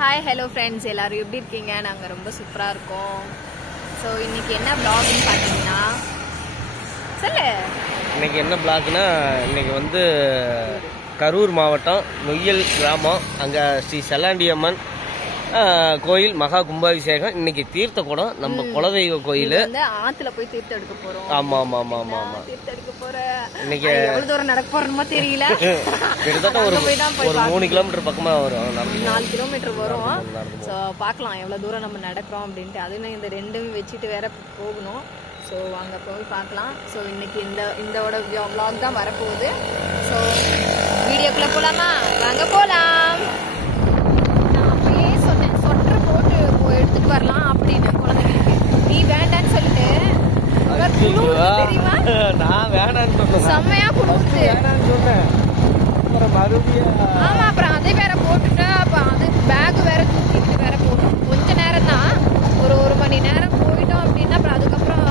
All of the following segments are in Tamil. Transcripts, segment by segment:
ஹாய் ஹலோ ஃப்ரெண்ட்ஸ், எல்லாரும் எப்படி இருக்கீங்க? நாங்கள் ரொம்ப சூப்பராக இருக்கோம். ஸோ இன்னைக்கு என்ன vlogன்னு பார்த்தீங்கன்னா, சொல்லு. இன்னைக்கு என்ன vlogனா, இன்னைக்கு வந்து கரூர் மாவட்டம் நொய்யல் கிராமம், அங்கே ஸ்ரீ செல்லாண்டியம்மன் கோயில் மகா கும்பாபிஷேகம். இன்னைக்கு தீர்த்த குடம், நம்ம குலதெய்வ கோயில். ஆத்துல போய் தீர்த்தம் எடுக்க போறோம். ஆமா ஆமா ஆமா ஆமா ஆமா. தீர்த்தம் எடுக்க போற இன்னைக்கு எவ்வளவு தூரம் நடக்க போறோமோ தெரியல. கிட்டத்தட்ட ஒரு 3 கிலோமீட்டர் பக்கமா வரும், 4 கிலோமீட்டர் வரும். ஸோ பார்க்கலாம் எவ்வளவு தூரம் நம்ம நடக்கிறோம் அப்படின்ட்டு. அதுவும் இந்த ரெண்டும் வச்சுட்டு வேற போகணும். ஸோ அங்கே போய் பார்க்கலாம். ஸோ இன்னைக்கு இந்தோட vlog தான் வரப்போகுது. ஸோ வீடியோக்குள்ள போலாமா? வாங்க போலாம். எடுத்துட்டு வரலாம் அப்படின்னு குழந்தைங்களுக்கு. நீ வேண்டான்னு சொல்லிட்டு நான் வேணான்னு சொன்னேன். செம்மையா குளிருது. ஆமா, அப்புறம் அதை வேற போட்டுட்டு அப்ப அது பேக் வேற தூக்கிட்டு வேற போட்டோம். கொஞ்ச நேரம் தான், ஒரு மணி நேரம் போயிட்டோம் அப்படின்னா அப்புறம் அதுக்கப்புறம்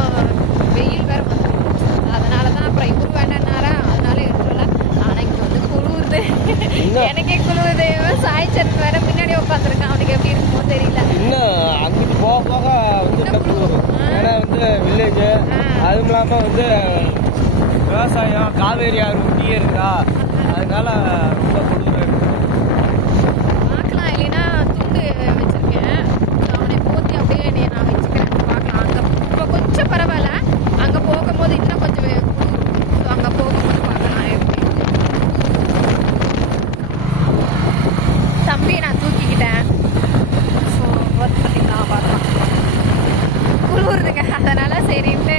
வெயில் வேற வந்துடும். அதனாலதான் அப்புறம் இவரு வேண்டாம்னாரா, அதனால எடுத்துடல. ஆனா இங்க வந்து குளிருது, எனக்கே குளிருது. சாய்ச்சல் வேற பின்னாடி உட்காந்துருக்கான், அவனுக்கு எப்படி இருக்குமோ தெரியல. இன்னும் அங்கிட்டு போக போக வந்து ஏன்னா வந்து வில்லேஜ், அதுவும் இல்லாம வந்து விவசாயம், காவேரி ஆறு ஊட்டியே இருக்கா, அதனால ரொம்ப குளிர். பார்க்கலாம், இல்லைன்னா துண்டு வச்சிருக்கேன், அவனை போத்தி அப்படியே என்னைய நான் வச்சுக்கிறேன். பார்க்கலாம். அங்கே இப்போ கொஞ்சம் பரவாயில்ல, அங்கே போகும்போது இன்னும் கொஞ்சம் ஸோ அங்கே போகும்போது பார்க்கலாம் எப்படி. தம்பி நான் தூக்கிக்கிட்டேன். ஸோ ஒர்க் பண்ணிக்கலாம், பார்க்கலாம். குளிருதுங்க, அதனால சரின்ட்டு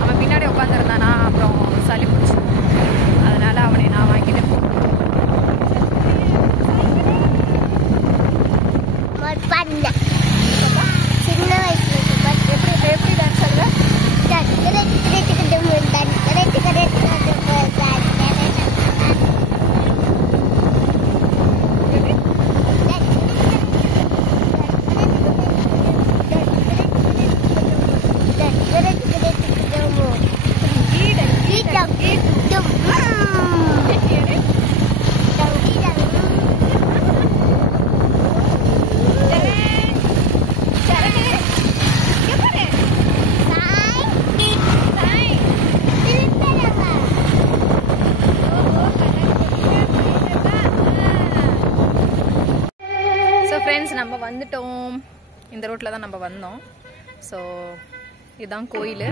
அவன் பின்னாடி உட்காந்துருந்தானா, அப்புறம் சளி பிடிச்சி, அதனால அவனை நான் வாங்கிட்டு சின்ன வயசுல எப்படி டான்ஸ் ஆடுவேன்? நம்ம வந்துட்டோம். இந்த ரோட்டில் தான் நம்ம வந்தோம். ஸோ இதுதான் கோயில்,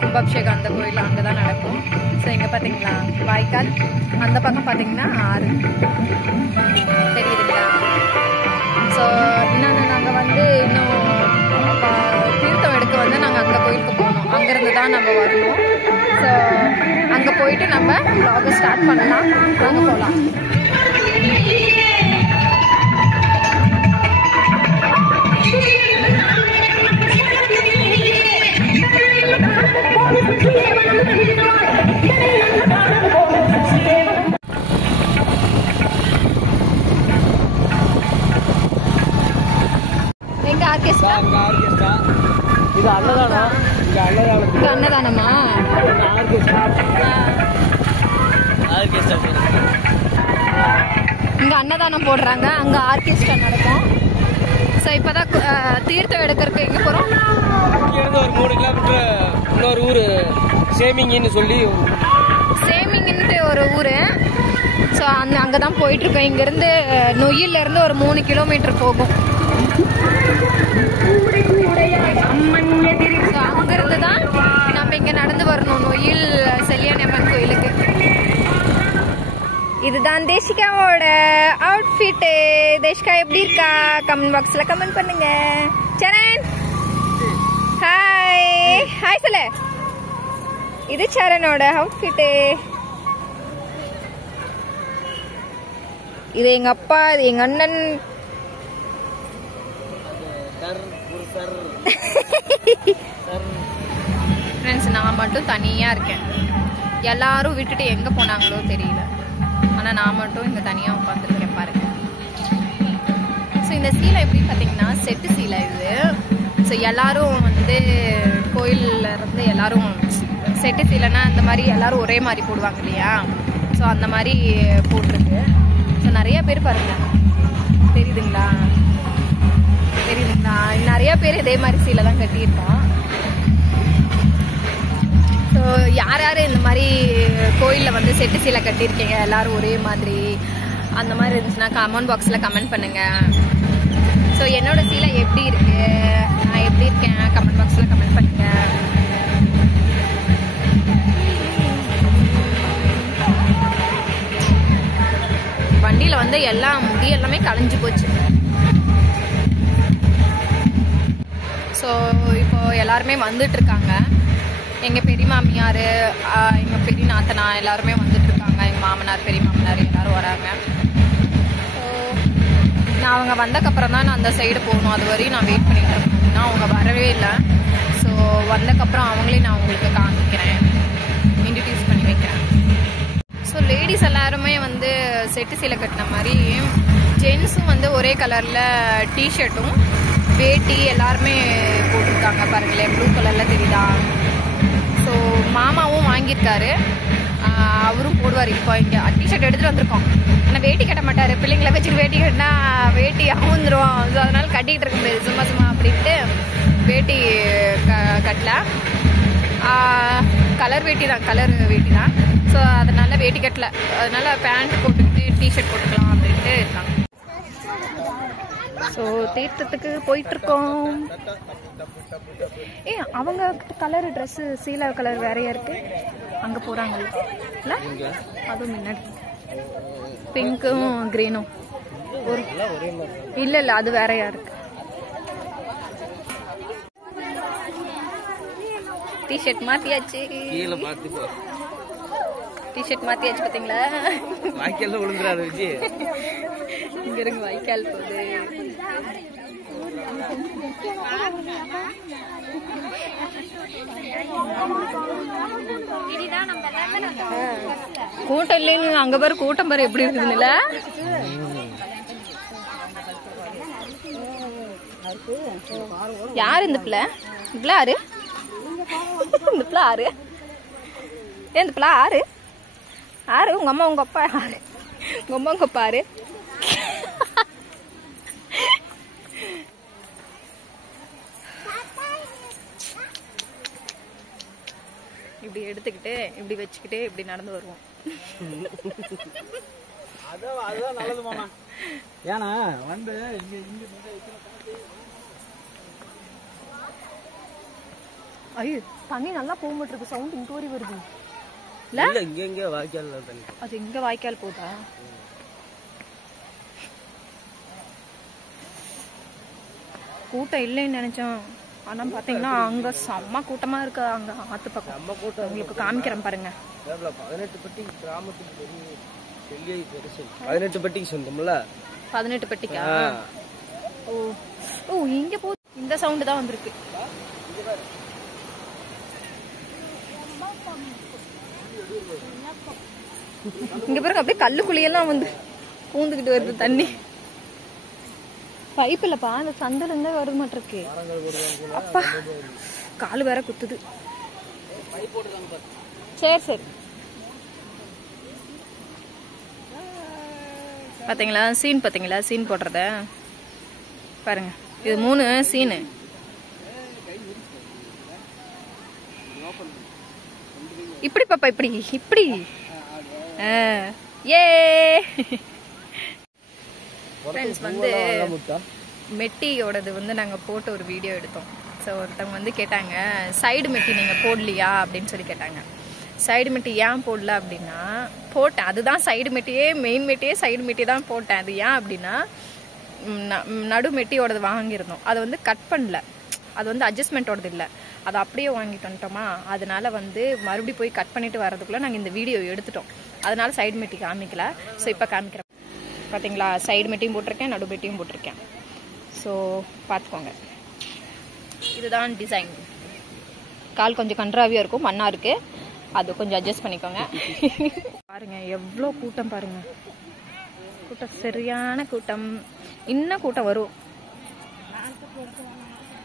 கும்பாபிஷேகம். அந்த கோயில் அங்கே தான் நடக்கும். ஸோ இங்கே பார்த்தீங்களா வாய்க்கால், அந்த பக்கம் பார்த்தீங்கன்னா ஆறு தெரியுதுங்களா? ஸோ இன்னொன்று நாங்கள் வந்து இன்னும் தீர்த்தம் எடுக்க வந்து நாங்கள் அந்த கோயிலுக்கு போகணும். அங்கேருந்து தான் நம்ம வரணும். ஸோ அங்கே போயிட்டு நம்ம vlog ஸ்டார்ட் பண்ணலாம். அங்கே போகலாம். இது அன்னதானம். இங்க அன்னதானமா? இங்க அன்னதானம் போடுறாங்க, அங்க ஆர்கெஸ்ட்ரா நடக்கும். ஸோ இப்பதான் தீர்த்தம் எடுக்கிறதுக்கு எங்க போறோம்? இங்கிருந்து ஒரு 3 கிலோமீட்டர் இன்னொரு ஊரு சேமிங்கன்னு சொல்லி, சேமிங்கன்ட்டு ஒரு ஊரு. ஸோ அங்கதான் போயிட்டு இருக்கோம். இங்க இருந்து நொய்யில இருந்து ஒரு 3 கிலோமீட்டர் போகும். அங்கிருந்து தான் நம்ம இங்க நடந்து வரணும், நொய்யில் செல்லியாண்டியம்மன் கோயிலுக்கு. இதுதான் தேசிகாவோட அவுட்ஃபிட். தேசிகா எப்படி இருக்கா? கமெண்ட் பாக்ஸ்ல கமெண்ட் பண்ணுங்க. சரண் ஹாய் ஹாய் சொல்லு. இது சரணோட அவுட்ஃபிட். இது எங்க அப்பா, இது எங்க அண்ணன். ஃப்ரெண்ட்ஸ், நான் மட்டும் தனியா இருக்கேன். எல்லாரும் விட்டுட்டு எங்க போனாங்களோ தெரியல. ஆனா நான் மட்டும் இங்க தனியா உட்காந்துருக்கேன் பாருங்க. ஸோ இந்த சீலை எப்படி பார்த்தீங்கன்னா செட்டு சீலை இது. ஸோ எல்லாரும் வந்து கோயில்ல இருந்து எல்லாரும் செட்டு சீலைன்னா அந்த மாதிரி எல்லாரும் ஒரே மாதிரி போடுவாங்க இல்லையா? ஸோ அந்த மாதிரி போட்டிருக்கு. ஸோ நிறைய பேர் பாருங்க, தெரியுதுங்களா? பேர் இதே மாதிரி சீலை தான் கட்டியிருக்கோம். ஸோ யார் யார் இந்த மாதிரி கோயிலில் வந்து செட்டு சீலை கட்டியிருக்கீங்க எல்லாரும் ஒரே மாதிரி அந்த மாதிரி இருந்துச்சுன்னா கமெண்ட் பாக்ஸில் கமெண்ட் பண்ணுங்கள். ஸோ என்னோட சீலை எப்படி இருக்கு, நான் எப்படி இருக்கேன் கமெண்ட் பாக்ஸில் கமெண்ட் பண்ணுங்கள். வண்டியில் வந்து முடி எல்லாமே களைஞ்சு போச்சு. ஸோ இப்போ எல்லாருமே வந்துட்டு இருக்காங்க. எங்கள் பெரிய மாமியார், எங்கள் பெரிய நாத்தனா எல்லாருமே வந்துட்டு இருக்காங்க. எங்கள் மாமனார், பெரிய மாமனார் எல்லாரும் வராங்க. ஸோ நான் அவங்க வந்தக்கப்புறம் தான் நான் அந்த சைடு போகணும். அது வரையும் நான் வெயிட் பண்ணிட்டு இருக்கேன். அவங்க வரவே இல்லை. ஸோ வந்தக்கப்புறம் அவங்களையும் நான் உங்களுக்கு காமிக்கிறேன், இன்ட்ரடியூஸ் பண்ணி வைக்கிறேன். ஸோ லேடிஸ் எல்லாருமே வந்து செட்டு சீலை கட்டின மாதிரி, ஜென்ஸும் வந்து ஒரே கலரில் டிஷர்ட்டும் வேட்டி எல்லாருமே போட்டிருக்காங்க. பாருங்களேன், ப்ளூ கலரில் தெரியுதா? ஸோ மாமாவும் வாங்கியிருக்காரு, அவரும் போடுவார். இப்போ இங்கே டிஷர்ட் எடுத்துகிட்டு வந்திருக்கோம். ஆனால் வேட்டி கட்ட மாட்டார். பிள்ளைங்களை வச்சுட்டு வேட்டி கட்டினா வேட்டி அவுந்துடும். ஸோ அதனால் கட்டிகிட்டு இருக்க முடியாது சும்மா சும்மா அப்படின்ட்டு வேட்டி கட்டல. கலர் வேட்டி தான். ஸோ அதனால் வேட்டி கட்டல. அதனால் பேண்ட் போட்டுக்கிட்டு டிஷர்ட் போட்டுக்கலாம் அப்படின்ட்டு இருக்காங்க. ஸோ தீர்த்தத்துக்கு போயிட்டுருக்கோம். அவங்க கலர் ட்ரெஸ்ஸு சீலை கலர் வேறையா இருக்கு. அங்கே போகிறாங்கல்ல, அதுவும் முன்னாடி பிங்க்கும் க்ரீனும் ஒரு இல்லை அது வேறையா இருக்கு. டிஷர்ட் மாற்றியாச்சு. டிஷர்ட் மாற்றியாச்சு பார்த்தீங்களா? வாய்க்கால் விழுந்துறாரு விஜி. இங்க இருங்க, வாய்க்கால் போகுது. கூட்டம் இல்லைன்னு அங்க பாரு, கூட்டம் பாரு எப்படி இருக்குதுல்ல. யாரு இந்த பிள்ளை? இந்த பிள்ளை யாரு? இந்த பிள்ளை யாரு? இந்த பிள்ளை யாரு? யாரு? உங்க அம்மா உங்க அப்பா யாரு? உங்க அம்மா உங்க அப்பா யாரு? இப்படி எடுத்துக்கிட்டு இப்படி வச்சுக்கிட்டு இப்படி நடந்து வருவோம். அதுதான் நல்லது மாமா. ஏன்னா வந்து ஐயோ, தண்ணி நல்லா போகும்போது இருக்கு. சவுண்ட் இங்க ஓடி வருது. இல்ல இங்க வாய்க்கால் தண்ணி. அது இங்க வாய்க்கால் போதா? கூட்டம் இல்லைன்னு நினைச்சோம். ஆனா பாத்தீங்கன்னா அங்க செம்ம கூட்டமா இருக்கு. அங்க ஆத்து பக்கம் உங்களுக்கு காமிக்கிறேன் பாருங்க. 18 பட்டி கிராமத்துக்கு பெரிய பெருசு. 18 பட்டிக்கு சொந்தம்ல. 18 பட்டிக்கா? ஓ இங்க போ. இந்த சவுண்ட் தான் வந்திருக்கு. இங்க பாருங்க, அப்படியே கல்லுக்குழியெல்லாம் வந்து பூந்துக்கிட்டு வருது தண்ணி. பைப் இல்லப்பா, அந்த சந்தில இருந்தா வருது மாட்டிருக்கு. அப்பா காலு வேற குத்துது. சரி பாத்தீங்களா சீன்? பாத்தீங்களா சீன் போடுறத பாருங்க. இது 3 சீனு. இப்படி பாப்பா, இப்படி ஏ ஃப்ரெண்ட்ஸ் வந்து மெட்டியோடது வந்து நாங்கள் போட்டு ஒரு வீடியோ எடுத்தோம். ஸோ ஒருத்தவங்க வந்து கேட்டாங்க, சைடு மெட்டி நீங்கள் போடலையா அப்படின்னு சொல்லி கேட்டாங்க. சைடு மெட்டி ஏன் போடல அப்படின்னா, போட்டேன். அதுதான் சைடு மெட்டியே, மெயின் மெட்டியே சைடு மெட்டி தான் போட்டேன். அது ஏன் அப்படின்னா, நடு மெட்டியோடது வாங்கியிருந்தோம். அதை வந்து கட் பண்ணல. அது வந்து அட்ஜஸ்ட்மெண்ட்டோடது இல்லை, அதை அப்படியே வாங்கிட்டு வந்துட்டோமா. அதனால வந்து மறுபடியும் போய் கட் பண்ணிட்டு வரதுக்குள்ளே நாங்கள் இந்த வீடியோ எடுத்துட்டோம். அதனால சைடு மெட்டி காமிக்கல. ஸோ இப்போ காமிக்கிறேன். பார்த்தீங்களா, சைடு மெட்டியும் போட்டிருக்கேன், நடு மெட்டியும் போட்டிருக்கேன். ஸோ பார்த்துக்கோங்க. இதுதான் டிசைன். கால் கொஞ்சம் கன்றாவியாக இருக்கும், மண்ணாக இருக்குது. அது கொஞ்சம் அட்ஜஸ்ட் பண்ணிக்கோங்க. பாருங்கள் எவ்வளோ கூட்டம் பாருங்கள். கூட்டம் சரியான கூட்டம். இன்னும் கூட்டம் வரும்.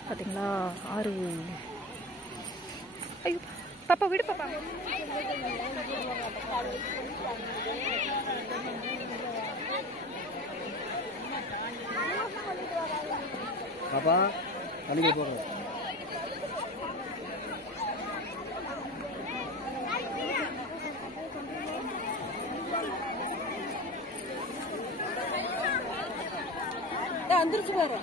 பார்த்தீங்களா ஆறு. ஐயோ பாப்பா விடு பாப்பா. பாப்பா அன்னைக்கு போகிறோம். வந்துருச்சு பாரு.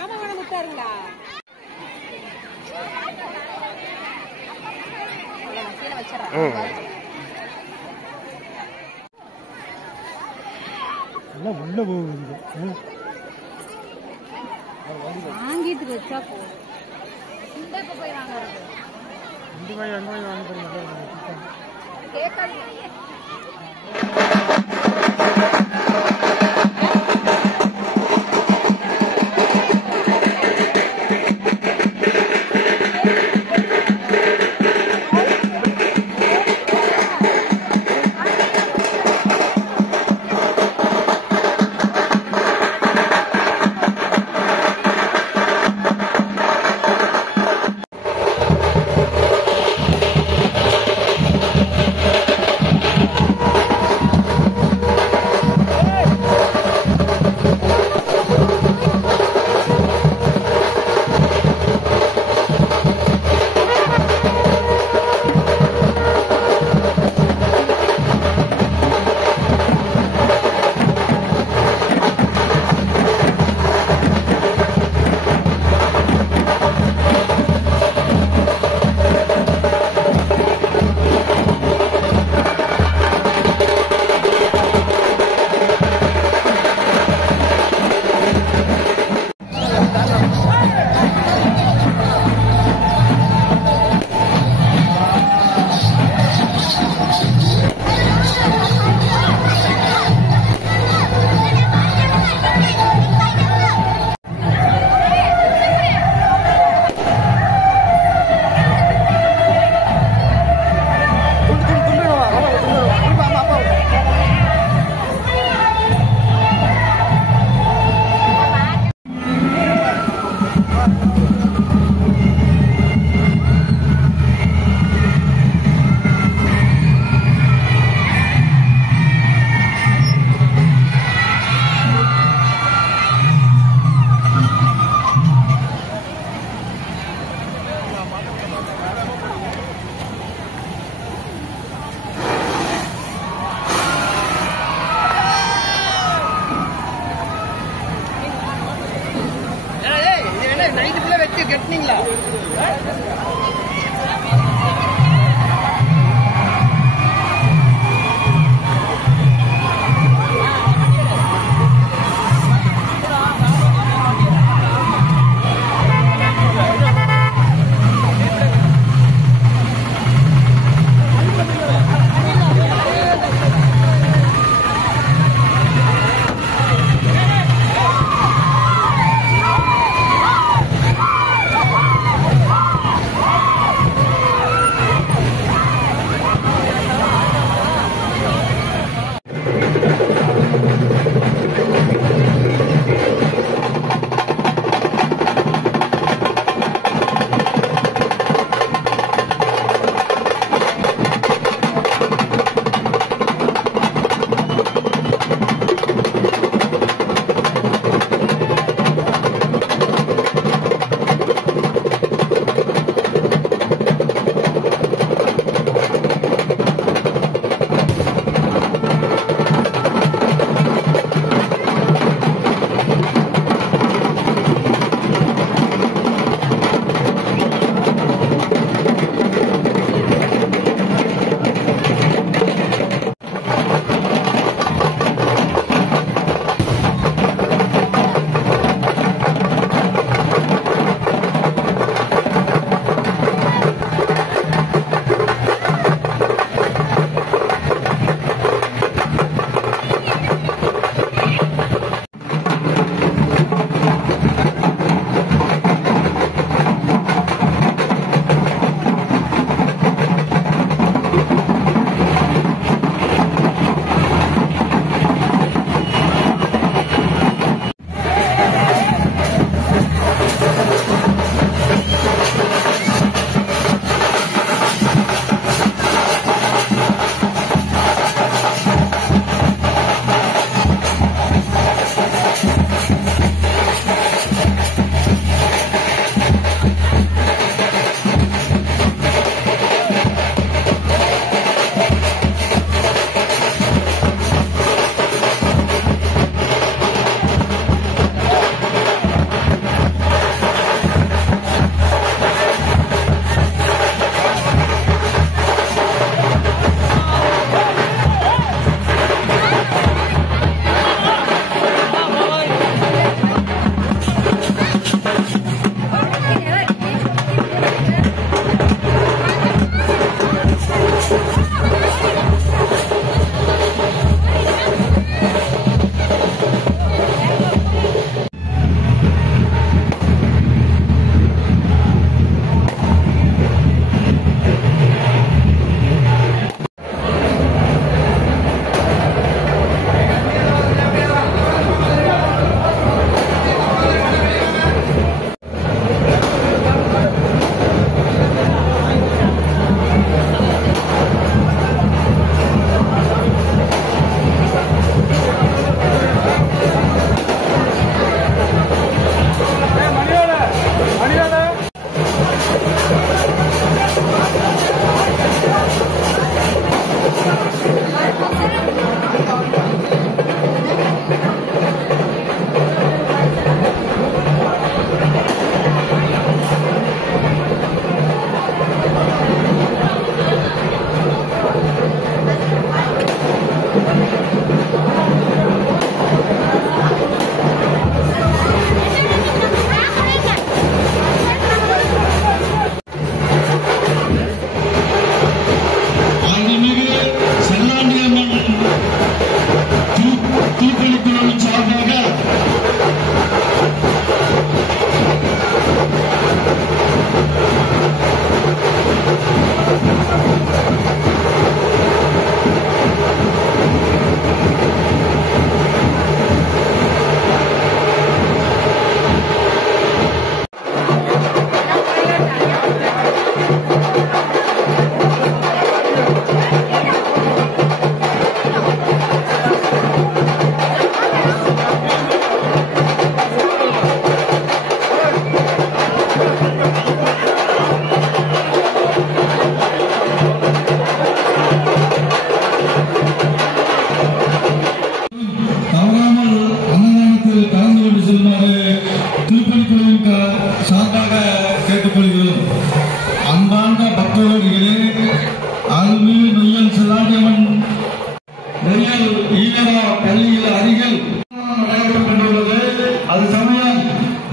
ஆமா வேணும் விட்டாருங்களா? கீழே வச்சிடறேன். எல்லாம் உள்ள போகுது. வாங்கிட்டு வச்சா போதும். இந்த இப்போ போய் வாங்குறது. இந்த மாதிரி அங்கே போய் வாங்கி கேட்காதீங்க.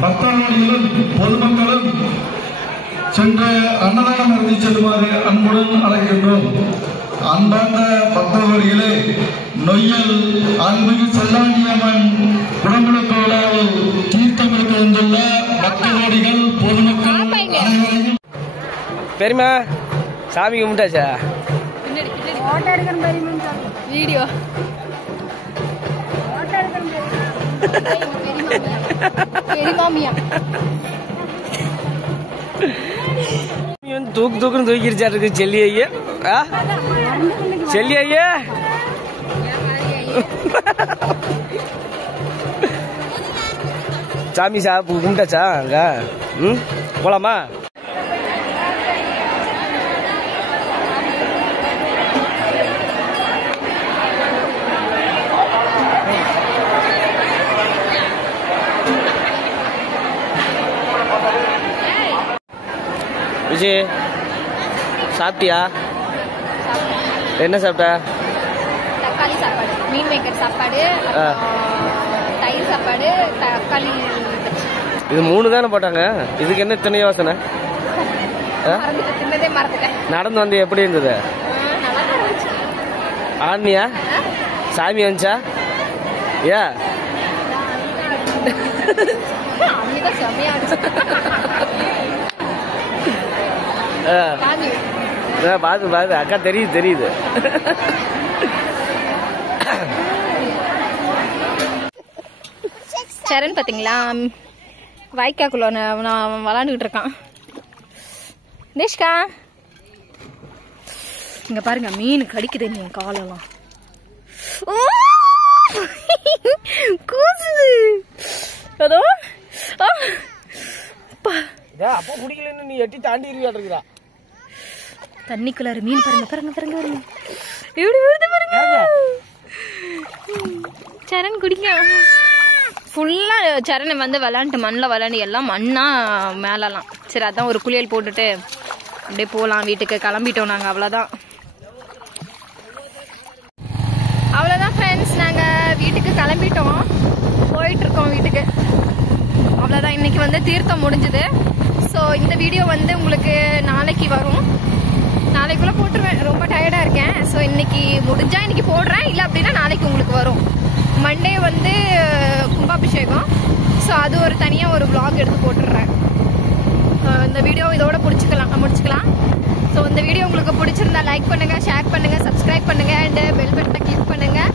பக்தர்களும் பொதுமக்களும் சென்று அன்னதானம் அருந்தி செல்லுமாறு அன்புடன் அழைக்கின்றோம். அன்பார்ந்த பக்தர்களே, நொய்யல் அன்புமிகு செல்லாண்டியம்மன் குடமுழுக்கு விழாவில் தீர்த்தமிற்கு வந்துள்ள பக்தகோடிகள் பொதுமக்கள் அனைவரையும் பெரியமா சாமி கும்பிட்டாச்சா? வீடியோ பெரியமாமியா தூக்குன்னு தூக்கிருச்சா இருக்கு செல்லி ஐயா. செல்லி ஐயா சாமி கும்பிட்டாச்சா அங்க? போலாமா? விஜய் சாப்பிட்டியா? என்ன சாப்பிட்ட? தக்காளி சாப்பாடு, மீன் மேக்கர் சாப்பாடு, தயிர் சாப்பாடு, தக்காளி. இது 3 தானே போட்டாங்க. இதுக்கு என்ன இத்தனை யோசனை? தின்னதே மறந்துட்டேன். நடந்து வந்து எப்படி இருந்தது? ஆனியா சாமி வந்துச்சா? ஏ செம்மையா பாத்து அக்கா தெரியுது. சரண் பாத்தீங்களா, வாய்க்காக்குள்ள நான் விளாண்டுக்கிட்டு இருக்கான். தேஷ்கா இங்க பாருங்க, மீன் கடிக்குது என் காலெல்லாம். கூசுது அதோ. அப்போ குடிக்கலன்னு நீ எட்டி தாண்டிடுவியா? தண்ணிக்குள்ளார மீன் பாருங்க பாருங்க பாருங்க பாருங்க எப்படி வருது பாருங்க. சரண் குடிக்க ஃபுல்லா சரண் வந்து விளாண்டுட்டு மண்ணில் விளாண்டு எல்லாம் மண்ணா மேலலாம். சரி அதான் ஒரு குளியல் போட்டுட்டு அப்படியே போகலாம் வீட்டுக்கு. கிளம்பிட்டோம் நாங்கள். அவ்வளோதான் ஃப்ரெண்ட்ஸ், நாங்கள் வீட்டுக்கு கிளம்பிட்டோம். போயிட்டுருக்கோம் வீட்டுக்கு. அவ்வளோதான், இன்னைக்கு வந்து தீர்த்தம் முடிஞ்சுது. ஸோ இந்த வீடியோ வந்து உங்களுக்கு நாளைக்கு வரும். நாளைக்குள்ளே போட்டுருவேன், ரொம்ப டயர்டாக இருக்கேன். ஸோ இன்னைக்கு முடிஞ்சால் இன்னைக்கு போடுறேன், இல்லை அப்படின்னா நாளைக்கு உங்களுக்கு வரும். மண்டே வந்து கும்பாபிஷேகம். ஸோ அது ஒரு தனியாக ஒரு vlog எடுத்து போட்டுடுறேன். இந்த வீடியோ இதோட முடிச்சுக்கலாம். ஸோ இந்த வீடியோ உங்களுக்கு பிடிச்சிருந்தா லைக் பண்ணுங்கள், ஷேர் பண்ணுங்கள், சப்ஸ்கிரைப் பண்ணுங்கள், அண்டு பெல் பட்டனை கிளிக் பண்ணுங்கள்.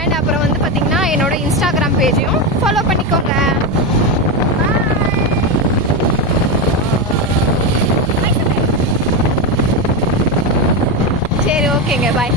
அண்ட் அப்புறம் வந்து பார்த்தீங்கன்னா என்னோட இன்ஸ்டாகிராம் பேஜையும் ஃபாலோ பண்ணிக்கோங்க. சரி, ஓகேங்க, பாய்.